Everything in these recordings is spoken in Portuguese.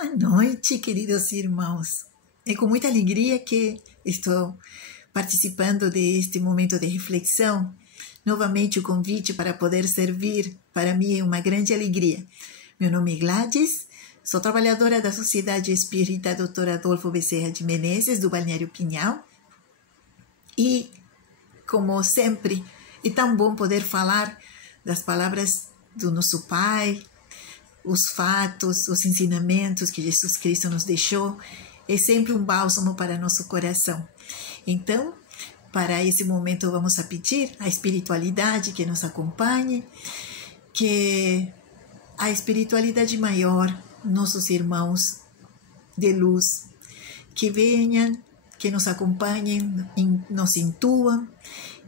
Boa noite, queridos irmãos. É com muita alegria que estou participando deste momento de reflexão. Novamente o convite para poder servir, para mim é uma grande alegria. Meu nome é Gladys, sou trabalhadora da Sociedade Espírita Dr. Adolfo Bezerra de Menezes, do Balneário Pinhal. E, como sempre, é tão bom poder falar das palavras do nosso Pai, os fatos, os ensinamentos que Jesus Cristo nos deixou, é sempre um bálsamo para nosso coração. Então, para esse momento, vamos a pedir a espiritualidade que nos acompanhe, que a espiritualidade maior, nossos irmãos de luz, que venham, que nos acompanhem, nos intuam,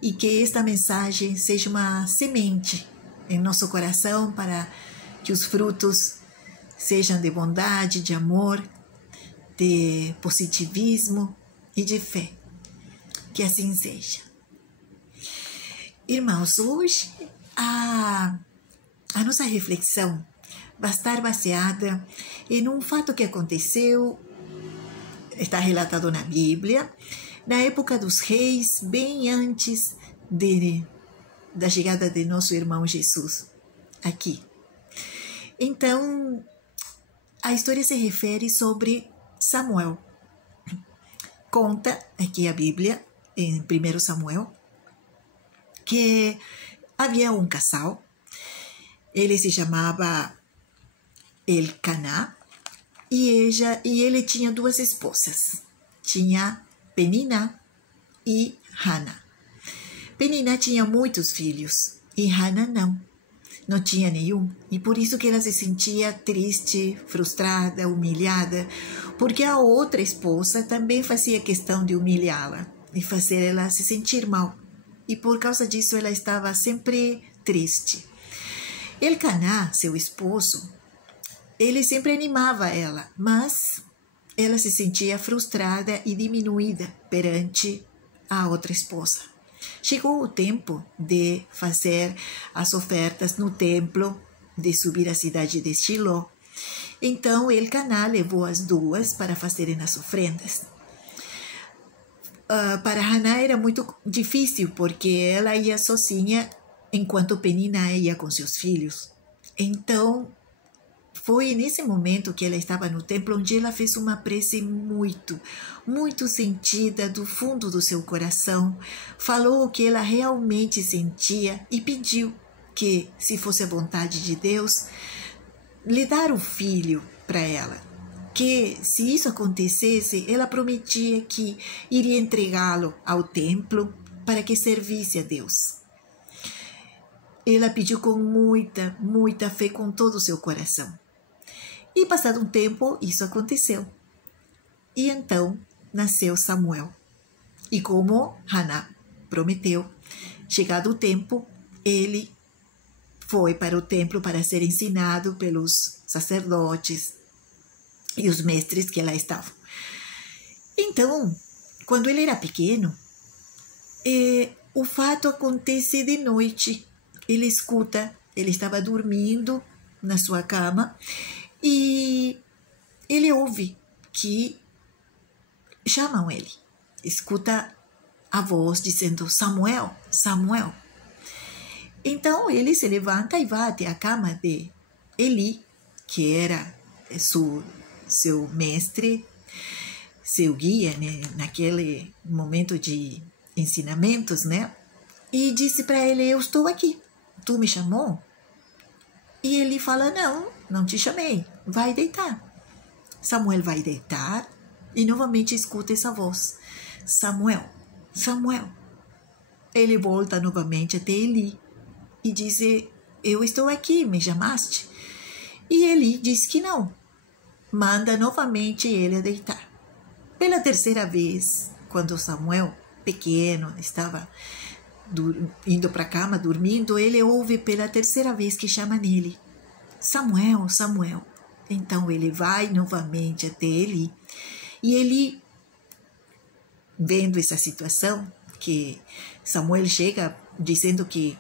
e que esta mensagem seja uma semente em nosso coração para que os frutos sejam de bondade, de amor, de positivismo e de fé. Que assim seja. Irmãos, hoje a nossa reflexão vai estar baseada em um fato que aconteceu, está relatado na Bíblia, na época dos reis, bem antes da chegada de nosso irmão Jesus aqui. Então, a história se refere sobre Samuel. Conta aqui a Bíblia, em 1 Samuel, que havia um casal, ele se chamava Elcaná, e ele tinha duas esposas, tinha Penina e Hana. Penina tinha muitos filhos, e Hana não tinha nenhum, e por isso que ela se sentia triste, frustrada, humilhada, porque a outra esposa também fazia questão de humilhá-la e fazer ela se sentir mal, e por causa disso ela estava sempre triste. Elcaná, seu esposo, ele sempre animava ela, mas ela se sentia frustrada e diminuída perante a outra esposa. Chegou o tempo de fazer as ofertas no templo, de subir à cidade de Shiló. Então, Elcaná levou as duas para fazerem as ofrendas. Para Haná era muito difícil, porque ela ia sozinha, enquanto Penina ia com seus filhos. Então, foi nesse momento que ela estava no templo onde ela fez uma prece muito sentida do fundo do seu coração. Falou o que ela realmente sentia e pediu que, se fosse a vontade de Deus, lhe dar o filho para ela. Que, se isso acontecesse, ela prometia que iria entregá-lo ao templo para que servisse a Deus. Ela pediu com muita fé, com todo o seu coração. E passado um tempo, isso aconteceu. E então nasceu Samuel. E como Haná prometeu, chegado o tempo, ele foi para o templo para ser ensinado pelos sacerdotes e os mestres que lá estavam. Então, quando ele era pequeno, o fato acontece de noite. Ele escuta, ele estava dormindo na sua cama, e ele ouve que chamam ele. Escuta a voz dizendo: Samuel, Samuel. Então ele se levanta e vai até a cama de Eli, que era seu mestre, seu guia, né, naquele momento de ensinamentos, né? E disse para ele: eu estou aqui, tu me chamou? E ele fala: não te chamei, vai deitar. Samuel vai deitar e novamente escuta essa voz: Samuel, Samuel. Ele volta novamente até Eli e diz: eu estou aqui, me chamaste? E Eli diz que não. Manda novamente ele a deitar. Pela terceira vez, quando Samuel, pequeno, estava indo para a cama, dormindo, ele ouve pela terceira vez que chama nele: Samuel, Samuel. Então ele vai novamente até Eli, e ele, vendo essa situação, que Samuel chega dizendo que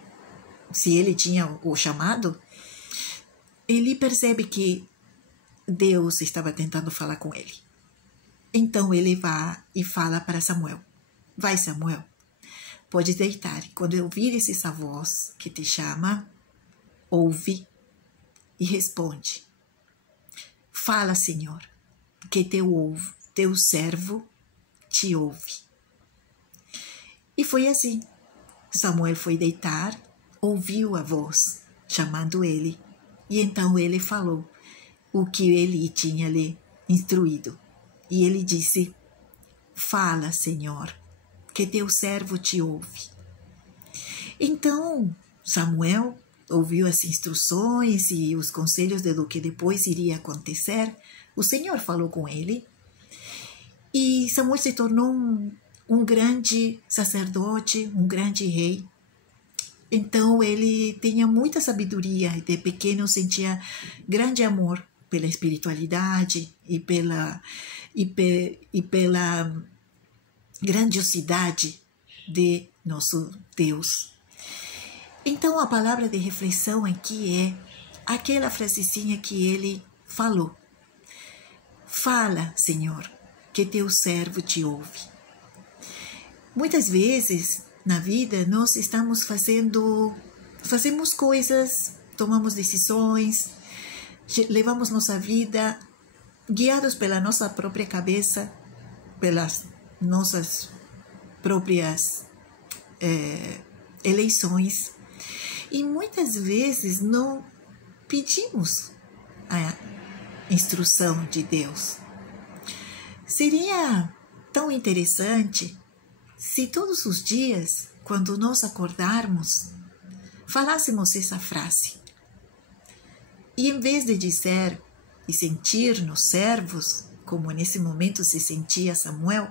se ele tinha o chamado, ele percebe que Deus estava tentando falar com ele. Então ele vai e fala para Samuel: vai, Samuel, pode deitar. Quando ouvires essa voz que te chama, ouve e responde: fala, Senhor, que teu servo te ouve. E foi assim. Samuel foi deitar, ouviu a voz chamando ele, e então ele falou o que ele tinha lhe instruído. E ele disse: fala, Senhor, que teu servo te ouve. Então Samuel ouviu as instruções e os conselhos do que depois iria acontecer. O Senhor falou com ele e Samuel se tornou um grande sacerdote, um grande rei. Então ele tinha muita sabedoria e de pequeno sentia grande amor pela espiritualidade e pela grandiosidade de nosso Deus. Então a palavra de reflexão aqui é aquela frasezinha que ele falou: fala, Senhor, que teu servo te ouve. Muitas vezes na vida nós fazemos coisas, tomamos decisões, levamos nossa vida guiados pela nossa própria cabeça, pelas nossas próprias eleições, e muitas vezes não pedimos a instrução de Deus. Seria tão interessante se todos os dias, quando nós acordarmos, falássemos essa frase. E em vez de dizer e sentir-nos servos, como nesse momento se sentia Samuel,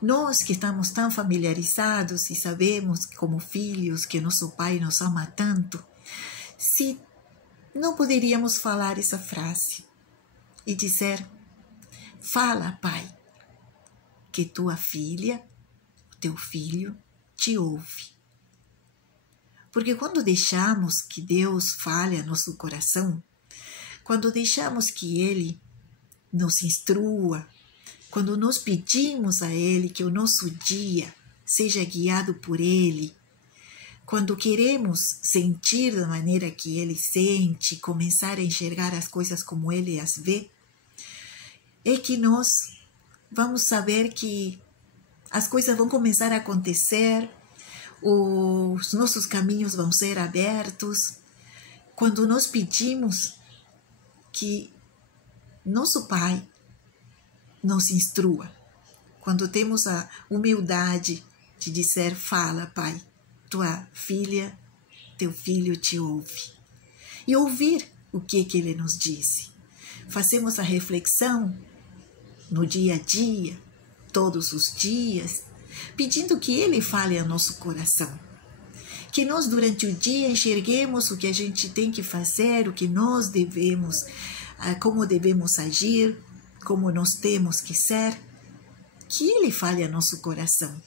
nós que estamos tão familiarizados e sabemos como filhos que nosso Pai nos ama tanto, se não poderíamos falar essa frase e dizer: fala, Pai, que tua filha, teu filho, te ouve. Porque quando deixamos que Deus fale a nosso coração, quando deixamos que Ele nos instrua, quando nós pedimos a Ele que o nosso dia seja guiado por Ele, quando queremos sentir da maneira que Ele sente, começar a enxergar as coisas como Ele as vê, é que nós vamos saber que as coisas vão começar a acontecer, os nossos caminhos vão ser abertos, quando nós pedimos que nosso Pai nos instrua, quando temos a humildade de dizer: fala, Pai, tua filha, teu filho te ouve. E ouvir o que Ele nos disse. Fazemos a reflexão no dia a dia, todos os dias, pedindo que Ele fale ao nosso coração. Que nós durante o dia enxerguemos o que a gente tem que fazer, o que nós devemos, como devemos agir, como nós temos que ser. Que Ele fale ao nosso coração.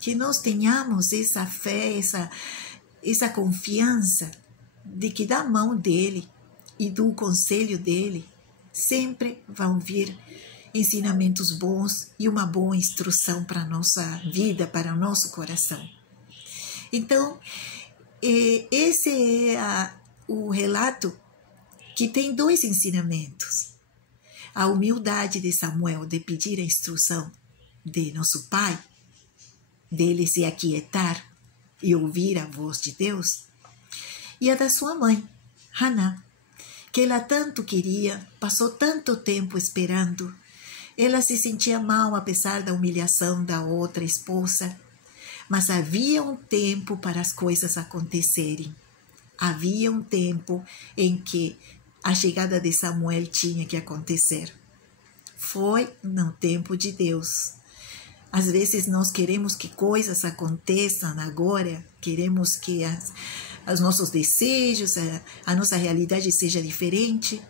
Que nós tenhamos essa fé, essa confiança de que da mão dEle e do conselho dEle sempre vão vir ensinamentos bons e uma boa instrução para a nossa vida, para o nosso coração. Então, esse é o relato que tem dois ensinamentos. A humildade de Samuel de pedir a instrução de nosso pai, dele se aquietar e ouvir a voz de Deus, e a da sua mãe, Haná, que ela tanto queria, passou tanto tempo esperando. Ela se sentia mal apesar da humilhação da outra esposa, mas havia um tempo para as coisas acontecerem. Havia um tempo em que a chegada de Samuel tinha que acontecer. Foi no tempo de Deus. Às vezes nós queremos que coisas aconteçam agora, queremos que os nossos desejos, a nossa realidade seja diferente,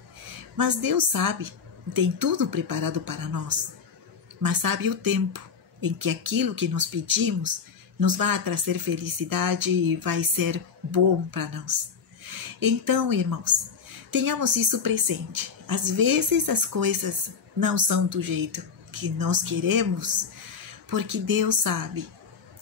mas Deus sabe, tem tudo preparado para nós, mas sabe o tempo em que aquilo que nós pedimos nos vai trazer felicidade e vai ser bom para nós. Então, irmãos, tenhamos isso presente. Às vezes as coisas não são do jeito que nós queremos, porque Deus sabe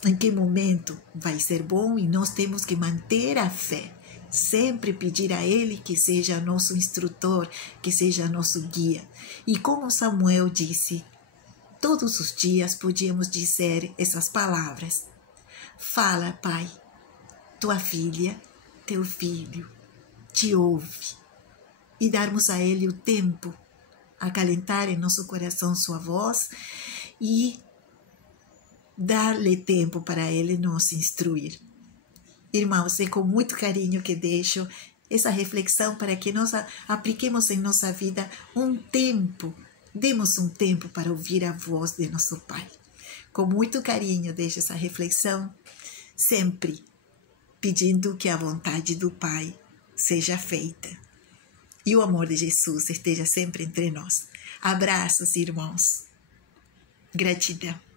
em que momento vai ser bom e nós temos que manter a fé. Sempre pedir a Ele que seja nosso instrutor, que seja nosso guia. E como Samuel disse, todos os dias podíamos dizer essas palavras. Fala, Pai, tua filha, teu filho, te ouve. E darmos a Ele o tempo, acalentar em nosso coração sua voz e dar-lhe tempo para Ele nos instruir. Irmãos, é com muito carinho que deixo essa reflexão para que nós apliquemos em nossa vida um tempo, demos um tempo para ouvir a voz de nosso Pai. Com muito carinho deixo essa reflexão, sempre pedindo que a vontade do Pai seja feita. E o amor de Jesus esteja sempre entre nós. Abraços, irmãos. Gratidão.